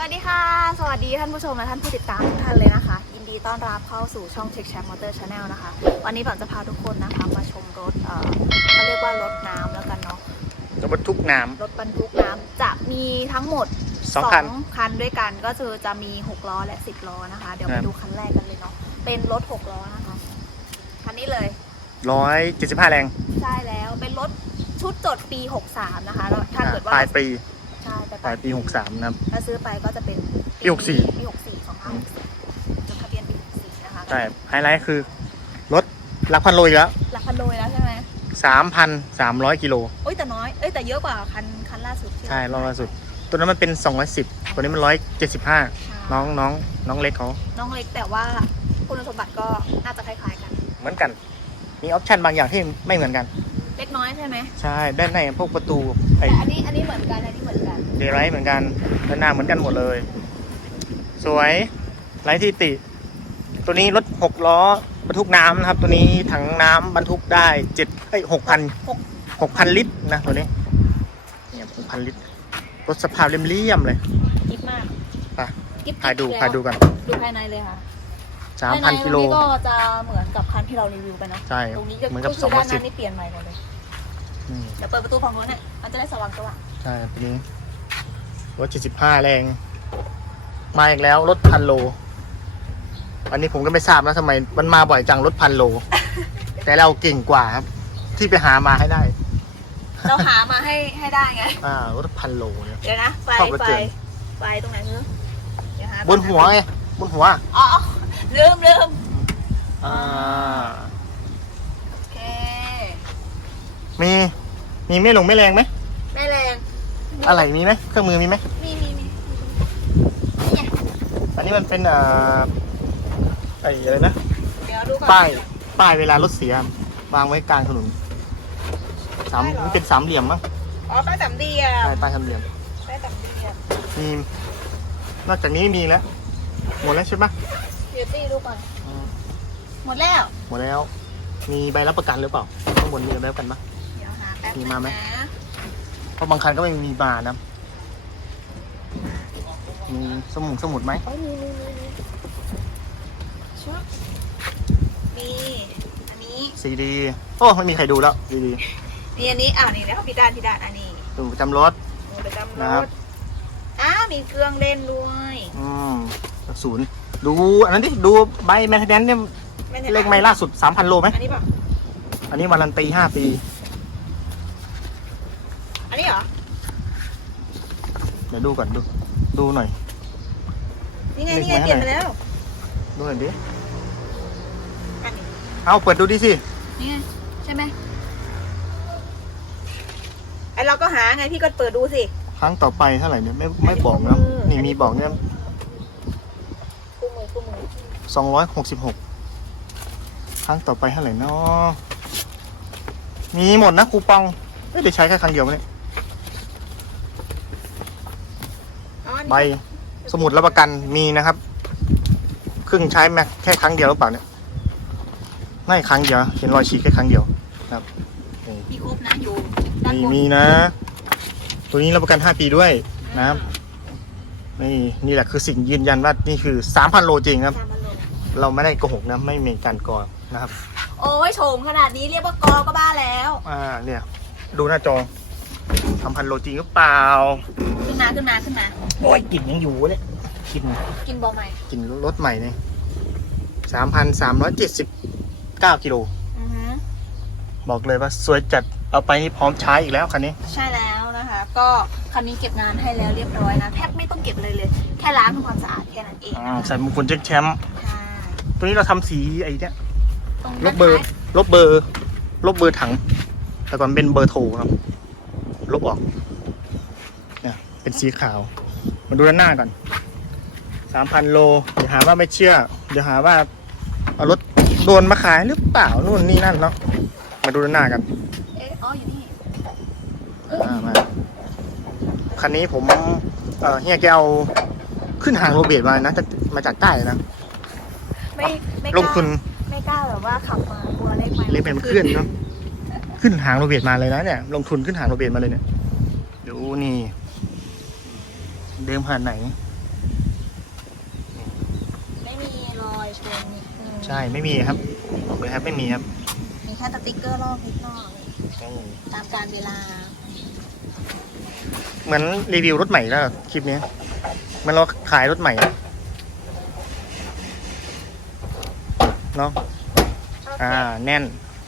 สวัสดีค่ะ สวัสดีท่านผู้ชมและท่านผู้ติดตามทุกท่านเลยนะคะ ยินดีต้อนรับเข้าสู่ช่องเช็คแชมป์มอเตอร์ชาแนลนะคะ วันนี้ผมจะพาทุกคนนะคะมาชมรถเอ่อเขาเรียกว่ารถน้ำแล้วกันเนาะ รถบรรทุกน้ รถบรรทุกน้ำจะมีทั้งหมดำสองคันคันด้วยกันก็คือจะมี 6 ล้อและ 10 ล้อนะคะ เดี๋ยวครัมาบดูคันแรกกันเลยเนาะ เป็นรถ 6 ล้อนะคะ คันนี้เลยร้อยเจ็ดสิบห้าแรงใช่แล้ว เป็นรถชุดจดปี 63 นะคะแล้วถ้าเกิดว่า ปลายปีใช่แต่ปลายปีหกสามนะครับ ถ้าซื้อไปก็จะเป็นปี64 ปี64 2564จดทะเบียนปี64นะคะใช่ไฮไลท์คือรถหลักพันโลอีกแล้ว หลักพันโลแล้วใช่ไหมสามพันสามร้อยกิโล โอ้ยแต่น้อย เอ้ยแต่เยอะกว่าคันคันล่าสุดที่ใช่รอบล่าสุด ตัวนั้นมันเป็นสองร้อยสิบตัวนี้มันร้อยเจ็ดสิบห้าใช่น้องน้องน้องเล็กเขาน้องเล็กแต่ว่าคุณสมบัติก็น่าจะคล้ายๆกัน เหมือนกัน มีออปชันบางอย่างที่ไม่เหมือนกัน เล็กน้อยใช่ไหมใช่ด้านในพวกประตูไอ้แต่อันนี้อันนี้เหมือนกันอันนี้เหมือนกันเดรท์เหมือนกันด้านหน้าเหมือนกันหมดเลย สวยไร้ที่ติ ตัวนี้รถหกล้อบรรทุกน้ำนะครับ ตัวนี้ถังน้ำบรรทุกได้เจ็ดเอ้ยหกพันหกหกพันลิตรนะตัวนี้เนี่ยหกพันลิตรรถสภาพเลี่ยมๆเลย กิฟมากไปกิ๊บพาดูกิ๊บพาดูกันดูภายในเลยค่ะ สามพันภยใกิโลตรงนี้ก็จะเหมือนกับคันที่เรารีวิวไปเนาะใช่ตรงนี้ก็เหมือนกับก็สคือองร้อด้ายนหสิน้าบนี่เปลี่ยนใหม่หมดเลยนี่เดี๋ยวเปิดประตูฝั่งนู้นเนี่ยมันจะได้สว่างสว่างใช่ตัวนี้รถเจ็ดสิบห้าแรง มาอีกแล้วรถพันโล อันนี้ผมก็ไม่ทราบนะทำไม มันมาบ่อยจังรถพันโล แต่เราเก่งกว่าครับ ที่ไปหามาให้ได้ เราหามาให้ให้ได้ไง อ่ารถพันโลเนี่ย เดี๋ยวนะไฟชอบเหลือไฟเกิน ไฟตรงไหนเนื้อเดี๋ยวหาบนหัวไงบนหัว อ๋อ ลืมลืมอ่าโอเค มีมีไม่ลงไม่แรงไหมแม่แรง อะไรมีไหมเครื่องมือมีไหมมีมีมีอันนี้มันเป็นอ่าไอ้อะไรนะเดี๋ยวดูก่อนป้ายป้ายเวลารถเสียวางไว้กลางถนนสามป้ายเหรอมันเป็นสามเหลี่ยมมั้งอ๋อป้ายสามเดียป้ายมป้ายสามเหลี่ยมป้ายสามเดียมมีนอกจากนี้มีแล้วหมดแล้วใช่ไหม เดี๋ยวตีดูก่อน อืมหมดแล้ว หมดแล้ว มีใบรับประกันหรือเปล่าข้างบนมีใบรับประกันปะ เดี๋ยวหาแป๊บมีมาไหม นะเพราะบางคันก็ไม่มีมานะ มีสมุดสมุดไหมเอ้ยมีมีมีมีชุดมีอันนี้ซีดีโอ้ไม่มีใครดูแล้วซีดีมีอันนี้อ่านี่แล้วพี่ด้านพี่ด้านอันนี้ดูประจำรถมือประจำรนะครับ ถอ้ามีเครื่องเล่นด้วย อืม ศูนย์ดูอันนั้นดิดูใบแมนเทนแนนเนี่ยไม่ได้เลขไม่ล่าสุด3,000โลไหมอันนี้ป่ะอันนี้วารันตี5ปี อันนี้เหรอ เดี๋ยวดูก่อนดูดูหน่อยนี่ไงเลขนี่ไงไว้เปลี่ยนให้ไปหน่อยแล้วดูหน่อยดิอันนี้เอาเปิดดูดิสินี่ไงใช่ไหมไอเราก็หาไงพี่ก็เปิดดูสิ ครั้งต่อไปเท่าไหร่เนี่ยไม่ไม่บอกนะอันนี้นี่มีบอกเนี่ยคู่มือคู่มือ 266 ครั้งต่อไปเท่าไหร่เนาะมีหมดนะคูปองไม่ได้ใช้แค่ครั้งเดียวมั้ยเนี่ยอ๋ออันนี้ใบสมุดรับประกันมีนะครับ ครึ่งใช้แม็กแค่ครั้งเดียวหรือเปล่าเนี่ยไม่ครั้งเดียวเห็นรอยฉีกแค่ครั้งเดียวนะครับนี่มีครบนะอยู่ด้านมีบนมีนะ ตัวนี้รับประกัน 5 ปีด้วยนะครับนี่นี่แหละคือสิ่งยืนยันว่านี่คือ 3,000 โลจริงนะครับตามมา เลยเราไม่ได้โกหกนะไม่มีการกอนะครับ โอ้ยโฉมขนาดนี้เรียกว่ากอก็บ้าแล้ว อ่าเนี่ยดูหน้าจอทำพันโลจริงหรือเปล่า ขึ้นมาขึ้นมาขึ้นมา โอ้ยกลิ่นยังอยู่เนี่ยกลิ่นกินบอใหม่กลิ่นรถใหม่เนี่ยสามพันสามร้อยเจ็ดสิบเก้ากิโลอือฮึบอกเลยว่าสวยจัดเอาไปนี่พร้อมใช้อีกแล้วคันนี้ ใช่แล้วนะคะ ก็คันนี้เก็บงานให้แล้วเรียบร้อยนะแทบไม่ต้องเก็บเลยเลย แค่ล้างทำความสะอาดแค่นั้นเองอ่าใส่มงคลเช็คแชมป์ค่ะ ตัวนี้เราทำสีไอ้เนี่ยตรงลด้าบนเบอร์ท้ายลบเบอร์ ลบเบอร์ถัง แต่ก่อนเป็นเบอร์โทรครับ ลบออกเนี่ยเป็นสีขาว มาดูด้านหน้าก่อนสามพันโลอย่าหาว่าไม่เชื่ออย่าหาว่าเอารถโดนมาขายหรือเปล่านู่นนี่นั่นเนาะมาดูด้านหน้ากันเอ๊ะอ๋ออยู่นี่อ่ามาคันนี้ผมเอ่อเฮียแกเอาขึ้นหางโรเบตมานะจากมาจากใต้นะ ไม่ลงทุนไม่กล้าแบบว่าขับมากลัวเลขไปเลขไปมันขึ้นเนาะขึ้นหางโรเบียดมาเลยนะเนี่ย ลงทุนขึ้นหางโรเบียดมาเลยเนี่ยดูนี่ เดิมผ่านไหน ไม่มีรอยชนใช่ไม่มีครับบอเลยครับไม่มีครับมีแค่สติ๊กเกอร์รอบนิดหน่อยตามการเวลา เหมือนรีวิวรถใหม่แล้วคลิปนี้ มันเราขายรถใหม่ เนาะอ่าแน่น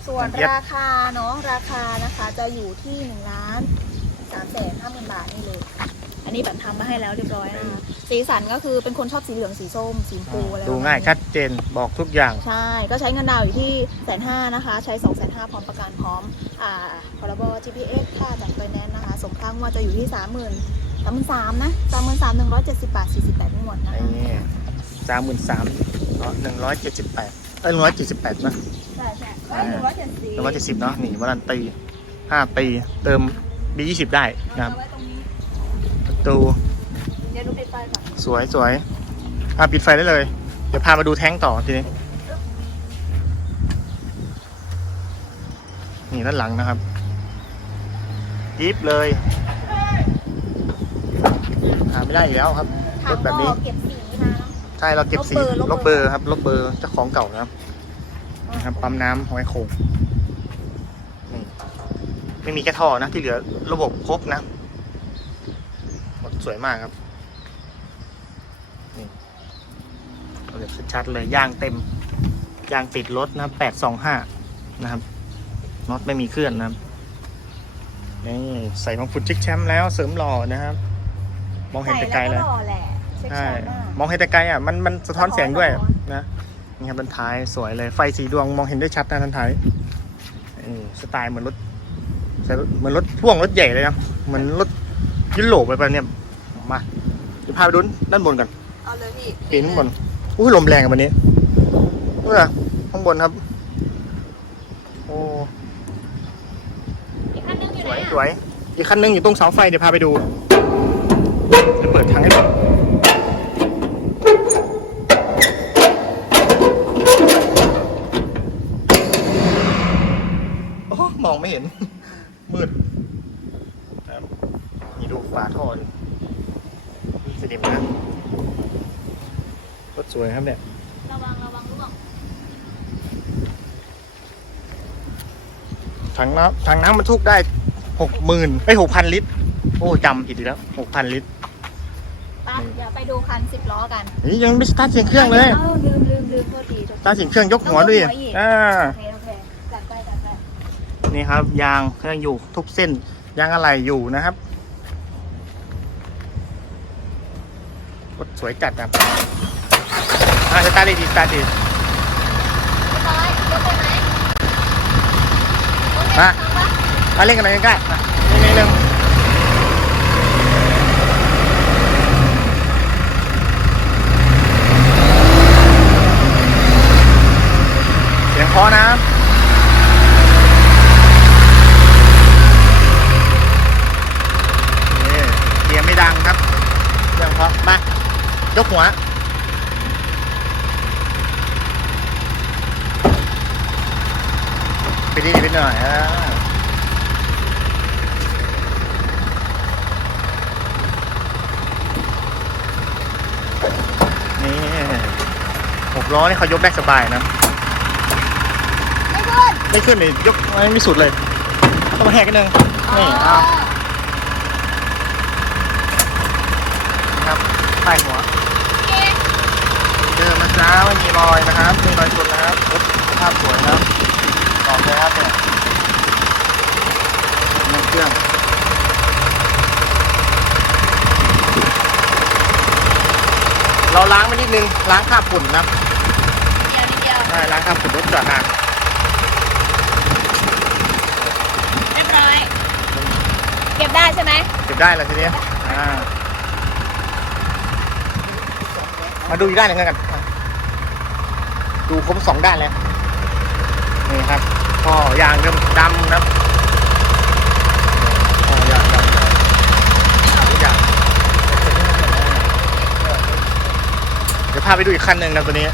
ส่วนเทียบราคาเนาะราคานะคะจะอยู่ที่หนึ่งล้านสามแสนห้าหมื่นบาทนี่เลย อันนี้แบบทำมาให้แล้วเรียบร้อยนะคะสีสันก็คือเป็นคนชอบสีเหลืองสีส้มสีชมพูอะไรดูประมณง่ายนี้ชัดเจนบอกทุกอย่าง ใช่ ก็ใช้เงินดาวน์อยู่ที่แสนห้านะคะ ใช้สองแสนห้าพร้อมประกันพร้อมอ่าพรบ GPS ค่าจัดไฟแนนซ์นะคะสมค่างวดจะอยู่ที่สามหมื่นสามหมื่นสามนะสามหมื่นสามหนึ่งร้อยเจ็ดสิบบาทสี่สิบแปดงวดนะไอ้คะนี่สามหมื่นสามหนึ่งร้อยเจ็ดสิบแปด เอ้ยหนึ่งร้อยเจ็ดสิบแปดนะใช่ใช่หนึ่งร้อยเจ็ดสิบหนึ่งร้อยเจ็ดสิบเนาะนี่วารันตีห้าปีเติมบียี่สิบได้นะครับเอาไว้ตรงนี้ประตูเดี๋ยวดูปิดไฟก่อนสวยสวยอะปิดไฟได้เลย เดี๋ยวพามาดูแท้งต่อทีนี้นี่ด้านหลังนะครับยิบเลยหาไม่ได้อีกแล้วครับรถแบบนี้ถังก็เก็บสีมาเนาะ ใช่เราเก็บสีลลบบเบเบออร์ร์ครับลบเบอร์เจ้าของเก่านะครับนะครับปั๊มน้ำหอยโขงนี่ไม่มีแค่ท่อนะ ที่เหลือระบบครบนะรถสวยมากครับนี่เราเดี๋ยวชัดๆเลยยางเต็มยางติดรถนะครับแปดสองห้านะครับน็อตไม่มีเคลื่อนนะครับนี่ใส่มังคุดชิกแชมป์แล้วเสริมหล่อนะครับ มองเห็นแต่ไกลใส่เลแล้ยวก็หล่อแหละ เช็คใช่ชัดมาก มองเห็นแต่ไกลอะ มันมันสะท้อนแสงด้วยสะท้อน นะนี่ครับบนท้ายสวยเลย ไฟสีดวงมองเห็นได้ชัดนะทันท้ายนี่สไตล์เหมือนรถใช่เหมือนรถพ่วงรถใหญ่เลยนะเหมือนรถยุโรปไปปะเนี่ยมาเดี๋ยวพาไปดูด้านบนกันเอาเลยพี่ปีนข้างบนอุ้ยลมแรงอะวันนี้เมื่อข้างบนครับ โอ้อีกคันนึงอยู่สไหนวยอะสวยอีกคันหนึงอยู่ตรงเสาไฟเดี๋ยวพาไปดูจะเปิดทางให้ดูโอ้มองไม่เห็น มืดครับนี่ดูฝาท่อดิสนิมนะรถสวยครับเนี่ย ระวังระวังร่วง ถังน้ำถังน้ำบรรทุกได้หกหมื่นไอ้หกพันลิตร โอ้จำผิดอีกแล้วหกพันลิตรไปเดี๋ยวไปดูคันสิบล้อกันนี่ยังไม่สตาร์ทเสียงเครื่องเลยเอ้าลืมลืมลืมโทษทีโทษสตาร์ทเสียงเครื่องยกหัวด้วยต้องยกหัวอีก อ่าโอเคโอเคจัดไปจัดไปนี่ครับ ยางเครื่องอยู่ทุกเส้นยางอะไรอยู่นะครับรถสวยจัดครับอ่าสตาร์ทดีสตาร์ทดี เรียบร้อยยกไปไหมโอเค มา ฟังปะ มาเล่นกันเลยใกล้ๆมานี่นี่หนึ่งเสียงเพอนะนี่เสียงไม่ดังครับเสียงเพราะมายกหัว ไปดีไปหน่อยอ่านี่ หกล้อนี่เขายกได้สบายนะ ไม่ขึ้นไม่ขึ้นเลยยกไม่สุดเลยต้องมาแหกกันหนึ่งนี่เอาครับใต้หัวโอเคเดินมาจ้าไม่มีรอยนะครับไม่มีรอยชนนะครับรถสภาพสวยนะครับต่อเลยครับเนี่ยนั่งเครื่องเราล้างไปนิดนึงล้างคราบฝุ่นนะ ใช่ล้างคราบฝุ่นรถจอดนานเรียบร้อย เก็บได้ใช่ไหมเก็บได้แล้วทีเนี้ยอ่ามาดูอีกด้านหนึ่งแล้วกันอะดูครบสองด้านแล้ว นี่ครับท่อยางเดิมดำนะครับท่อยางดำทุกอย่างเดี๋ยวพาไปดูอีกคันหนึ่งนะตัวนี้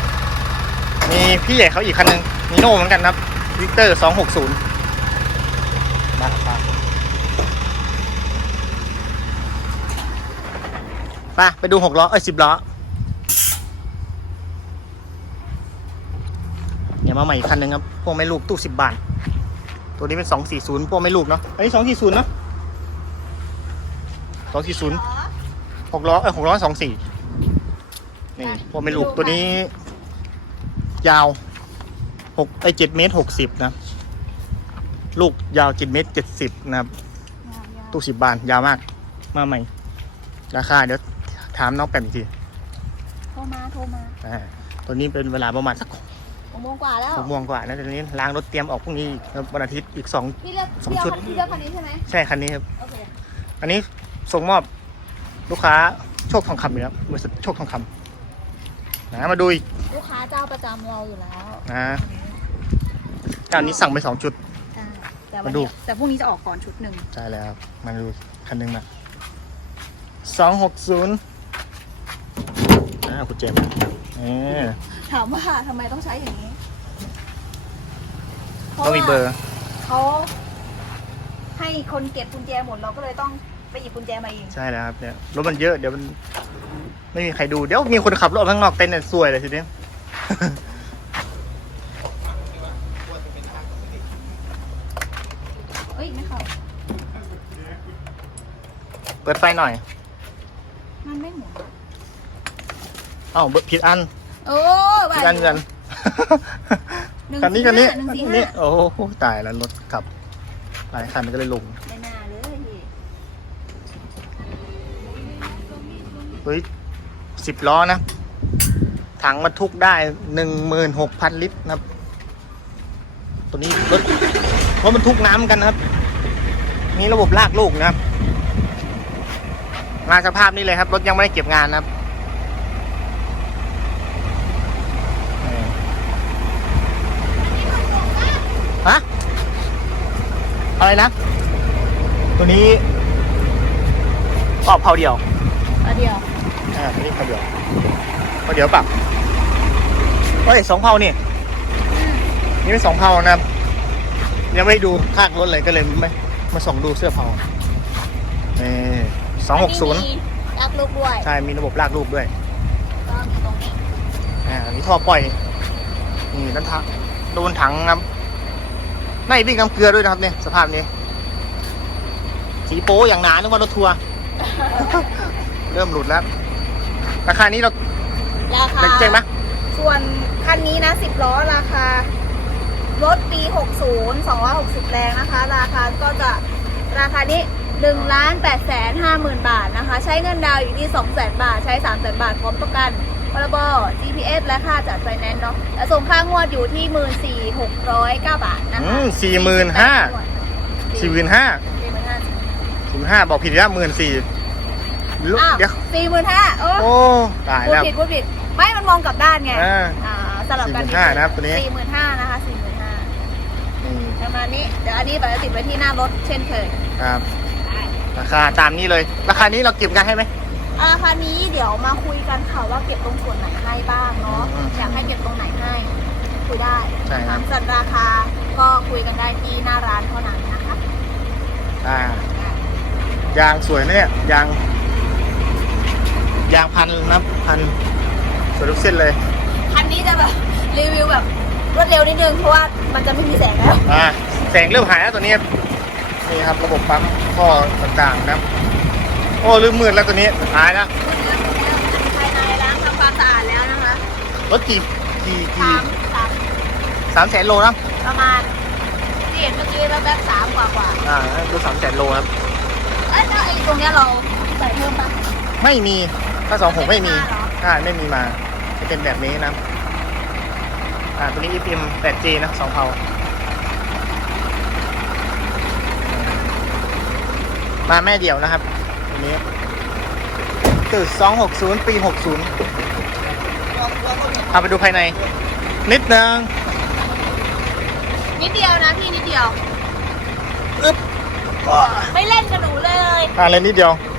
มีพี่ใหญ่เขาอีกคันหนึ่งนีโน่เหมือนกันครับวิกเตอร์สองหกศูนย์มาครับไปไปดูหกล้อเอ้ยสิบล้อเนี่ยมาใหม่อีกคันหนึ่งครับ พวกไม่ลูกตู้สิบบาท ตัวนี้เป็นสองสี่ศูนย์พวกไม่ลูกเนาะ อันนี้สองสี่ศูนย์เนาะสองสี่ศูนย์หกล้อเออหกล้อสองสี่นี่พวกไม่ลูกตัวนี้ ยาวหกไอเจ็ดเมตรหกสิบนะ ลูกยาวเจ็ดเมตรเจ็ดสิบนะครับ ตู้สิบบาทยาวมาก มาใหม่ ราคาเดี๋ยวถามน้องแปมอีกทีโทรมาโทรมาอ่าตัวนี้เป็นเวลาประมาณสักหกโมงกว่าแล้วหกโมงกว่านะตอนนี้ล้างรถเตรียมออกพรุ่งนี้อีกครับวันอาทิตย์อีกสอง พี่เลือกสองพี่ชุเลืดอกพี่เลือกคันนี้ใช่ไหมใช่คันนี้ครับ โอเคอันนี้ส่งมอบลูกค้าโชคทองคำอยู่แล้วบริษัทโชคทองคำ นะมาดูอีกลูกค้าเจ้าประจำเราอยู่แล้วนะเจ้านี้สั่งไปสองชุดใช่แต่วันมาดู นี้แต่พรุ่งนี้จะออกก่อนชุดหนึ่งใช่แล้วครับมาดูคันหนึ่งนะสองหกศูนย์อ่าคุณเจมส์เออถามว่าทำไมต้องใช้อย่างนี้ต้องมีเบอร์ เขาให้คนเก็บกุญแจหมดเราก็เลยต้อง ไปหยิบกุญแจมาเองใช่แล้วครับเนี่ยรถมันเยอะเดี๋ยวมัน ไม่มีใครดูเดี๋ยวมีคนขับรถออกข้างนอกเต็นท์เนี่ยซวยเลยทีเนี้ยเอ้ยไม่เข้าเปิดไฟหน่อย มันไม่หมุนเอ้าเบิดผิดอันโอ้ผิดอันกันหนึ่งคันนี้คันนี้หนึ่งสี่คันห้านี้ โอ้โหตายแล้วรถขับ หลายคันก็เลยลง เฮ้ยสิบล้อนะ ถังบรรทุกได้หนึ่งหมื่นหกพันลิตรนะครับ ตัวนี้รถเพรถบรรทุกน้ำกันนะครับ มีระบบลากลูกนะครับ มาสภาพนี้เลยครับ รถยังไม่ได้เก็บงานนะครับฮะอะไรนะ ตัวนี้ออกเผาเดียวเอาเดียว อ่านี่เผาเดียวเผาเดียวปรับเฮ้ยสองเผานี่ นี่เป็นสองเผานะครับยังไม่ได้ดูภาครถเลยก็เลยไม่มาส่องดูเสื้อเผานี่สองหกศูนย์อัมีรักลูกด้วยใช่มีระบบลากลูกด้วยก็มีตรงนี้อ่ามีท่อปล่อยนี่ด้านทังโดนถังครับไม่วิ่งน้ำเกลือด้วยนะครับเนี่ยสภาพนี้ สีโป๊อย่างหนานึกว่ารถทัวร์ เริ่มหลุดแล้ว ราคานี้เราราคาเจ๊งไหมส่วนคันนี้นะ10ล้อราคารถปี 60 260 แรงนะคะ ราคาก็จะราคานี้1ล้าน8แสน50,000 บาทนะคะ ใช้เงินดาวน์อยู่ที่2 0 0 0 0 0 บาท ใช้ 3 0 0 0 0 บาท พร้อมประกันพรบ GPS และค่าจัดไฟแนนซ์เนาะและส่งค่างวดอยู่ที่ 14,609 บาทนะคะอืมสี่หมื่นห้าสี่หมื่นห้าสี่หมื่นห้าสี่หมื่นห้าบอกผิดแล้วหมื่นสี่ ลุกอ้าวเดี๋ยวสี่หมื่นห้าโอ้โอ้ตายพูดแล้ว ผิดพูดผิดไม่มันมองกลับด้านไงอ่าอ่าสลับกัน45,000นะครับตัวนี้ สี่หมื่นห้านะคะสี่หมื่นห้านี่ประมาณนี้เดี๋ยวอันนี้แบบจะติดไว้ที่หน้ารถเช่นเคยครับ ได้ราคาตามนี้เลย ราคานี้เราเก็บกันให้ไหมราคานี้เดี๋ยวมาคุยกันค่ะว่าเก็บตรงส่วนไหนให้บ้างเนาะอืมอยากให้เก็บตรงไหนให้คุยได้ใช่ครับ ส่วนราคาก็คุยกันได้ที่หน้าร้านเท่านั้นนะคะอ่ายางสวยนะเนี่ยยาง ยางพันนะพันสวยทุกเส้นเลย คันนี้จะแบบรีวิวแบบรวดเร็วนิดนึงเพราะว่ามันจะไม่มีแสงแล้ว อ่าแสงเริ่มหายแล้วตัวนี้ครับนี่ครับระบบปั๊มท่อต่างๆนะครับ โอ้ลืมมืดแล้วตัวนี้หายแล้วภายในล้างทำความสะอาดแล้วนะคะรถกี่กี่สากี่มสามสามแสนโลนะประมาณที่เห็นเมื่อกี้แวบๆสามกว่ากว่าอ่าดูสามแสนโลครับ เอ้ยแล้วไอ้ตรงเนี้ยเราใส่เพิ่มปะไม่มี ถ้าสองหกไม่มีไม่มีมาเหรอใช่ไม่มีมา จะเป็นแบบนี้นะ อ่า ตัวนี้ EPM 8G นะสองเผามาแม่เดี่ยวนะครับตัวนี้ตื่น260ปี60เอาไปดูภายใน นิดนึงนิดเดียวนะพี่นิดเดียว อึ๊บไม่เล่นกับหนูเลย อ่าเลยนิดเดียวไม่เข้าใจ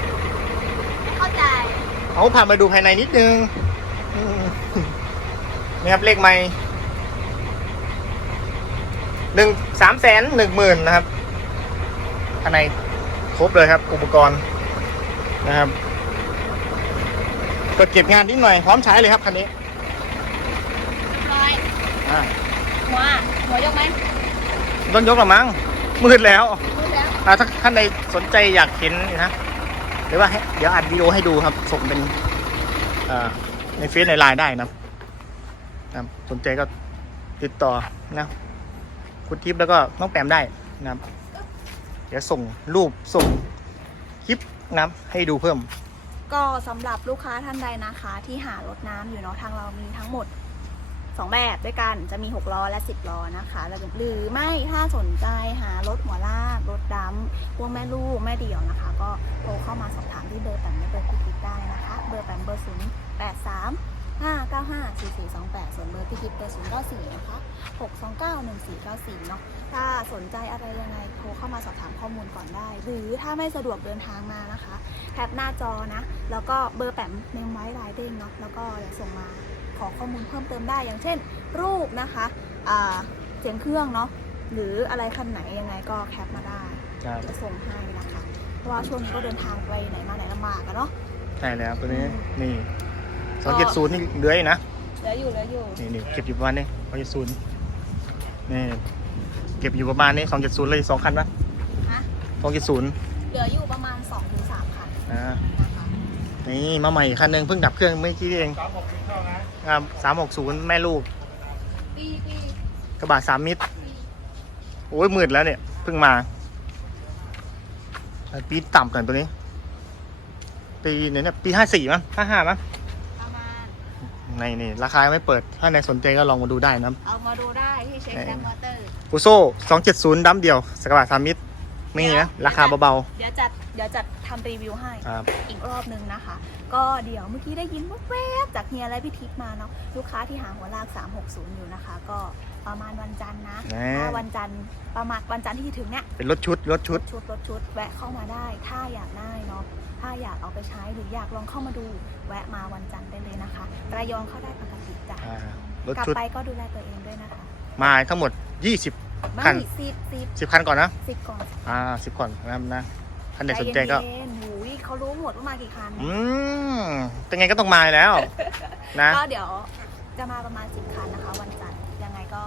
เอาผ่านมาดูภายในนิดนึงอืมนี่ครับเลขไม่หนึ่งสามแสนหนึ่งหมื่นนะครับภายในครบเลยครับ อุปกรณ์นะครับเปิดเก็บงานนิดหน่อยพร้อมใช้เลยครับคันนี้เรียบร้อยอ่าหัวหัวยกไหมต้องยกหรอมั้งมืดแล้วมืดแล้วอ่าถ้าท่านใดสนใจอยากเห็นนะ หรือว่าเดี๋ยวอัดวิดีโอให้ดูครับ ส่งเป็นในเฟซในไลน์ได้นะครับนะสนใจก็ติดต่อนะคุณทิพย์แล้วก็น้องแปมได้นะครับ เดี๋ยวส่งรูปส่งคลิปนะให้ดูเพิ่ม ก็สำหรับลูกค้าท่านใดนะคะ ที่หารถน้ำอยู่เนาะทางเรามีทั้งหมด2 แบบด้วยกันจะมี 6 ล้อและ 10 ล้อนะคะแล้วหรือไม่ถ้าสนใจหารถหัวลาก ถดำพวกแม่ลูกแม่เดี่ยวนะคะ ก็โทรเข้ามาสอบถามที่เบอร์แปมและเบอร์พี่กิ๊กได้นะคะ เบอร์แปมเบอร์ศูนย์แปดสามห้าเก้าห้าสี่สี่สองแปดส่วนเบอร์พี่กิ๊กเบอร์ศูนย์เก้าสี่นะคะหกสองเก้าหนึ่งสี่เก้าสี่เนาะถ้าสนใจอะไรยังไงโทรเข้ามาสอบถามข้อมูลก่อนได้ หรือถ้าไม่สะดวกเดินทางมานะคะแคปหน้าจอนะ แล้วก็เบอร์แปมเมมไว้รายเด้งเนาะแล้วก็เดี๋ยวส่งมาขอข้อมูลเพิ่มเติมได้อย่างเช่น รูปนะคะเสียงเครื่องเนาะ หรืออะไรคันไหนยังไงก็แคปมาได้จะส่งให้นะคะเพราะว่าช่วงนี้ก็เดินทางไปไหนมาไหนลำบากอะเนาะใช่แล้วตัวนี้นี่สองเจ็ดศูนย์นี่เหลืออีกนะเหลืออยู่เหลืออยู่นี่นี่เก็บอยู่ประมาณนี้สองเจ็ดศูนย์นี่เก็บอยู่ประมาณนี้สองเจ็ดศูนย์เลยสองคันปะฮะสองเจ็ดศูนย์เหลืออยู่ประมาณ2-3ถึง3คันอ่านะคะนี่มาใหม่อีกคันหนึ่งเพิ่งดับเครื่องเมื่อกี้นี่เองครับสามหกศูนย์แม่ลูกปีปีกระบะสามมิตร โอ้ยมืดแล้วเนี่ยเพิ่งมาปีต่ำกันตัวนี้ ปีเนี่ยเนี่ยปีห้าสี่มั้งห้าห้ามั้งประมาณในนี่ราคายังไม่เปิด ถ้าในสนใจก็ลองมาดูได้นะเอามาดูได้ที่เช็คแคมมอเตอร์ฟูโซ่สองเจ็ดศูนย์ดัมเดียวสกระบะสามมิตรนี่นะราคาเบาเดี๋ยวจัดเดี๋ยวจัดทำรีวิวให้ๆครับอีกรอบนึงนะคะ ก็เดี๋ยวเมื่อกี้ได้ยินแวบๆจากเฮียและพี่ทิพย์มาเนาะลูกค้าที่หาหัวลาก 360 อยู่นะคะ ก็ ประมาณวันจันทร์นะแน่ ถ้าวันจันทร์ประมาณวันจันทร์ที่ถึงเนี่ยเป็นรถชุดรถชุด ชุดรถชุดแวะเข้ามาได้ ถ้าอยากได้เนาะถ้าอยากเอาไปใช้หรืออยากลองเข้ามาดู แวะมาวันจันทร์ได้เลยนะคะระยองเข้าได้ปกติจ้ะอ่ารถกลับชุดไปก็ดูแลตัวเองด้วยนะคะมาทั้งหมด 20 ไม่คัน สิบสิบ10 คันก่อนนะ สิบก่อนอ่า 10 ก่อนนะครับนะท่านใดสนใจก็ เย็นๆหูยเขารู้หมดว่ามากี่คัน อืมเป็นไงก็ต้องมาแล้ว นะ ก็เดี๋ยวจะมาประมาณ10คันนะคะ วันจันทร์ยังไงก็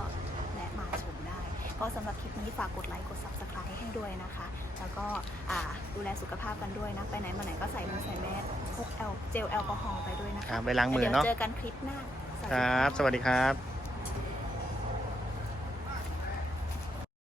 แวะมาชมได้ ก็สำหรับคลิปนี้ฝากกดไลค์กด subscribe ให้ด้วยนะคะ แล้วก็อ่าดูแลสุขภาพกันด้วยนะ ไปไหนมาไหนก็ใส่มือใส่แมสพกแอลเจลแอลกอฮอล์ไปด้วยนะครัคะบไปล้างมือเดี๋ยวเนาะเจอกันคลิปหน้าสวัสคดีรับ สวัสดีครับ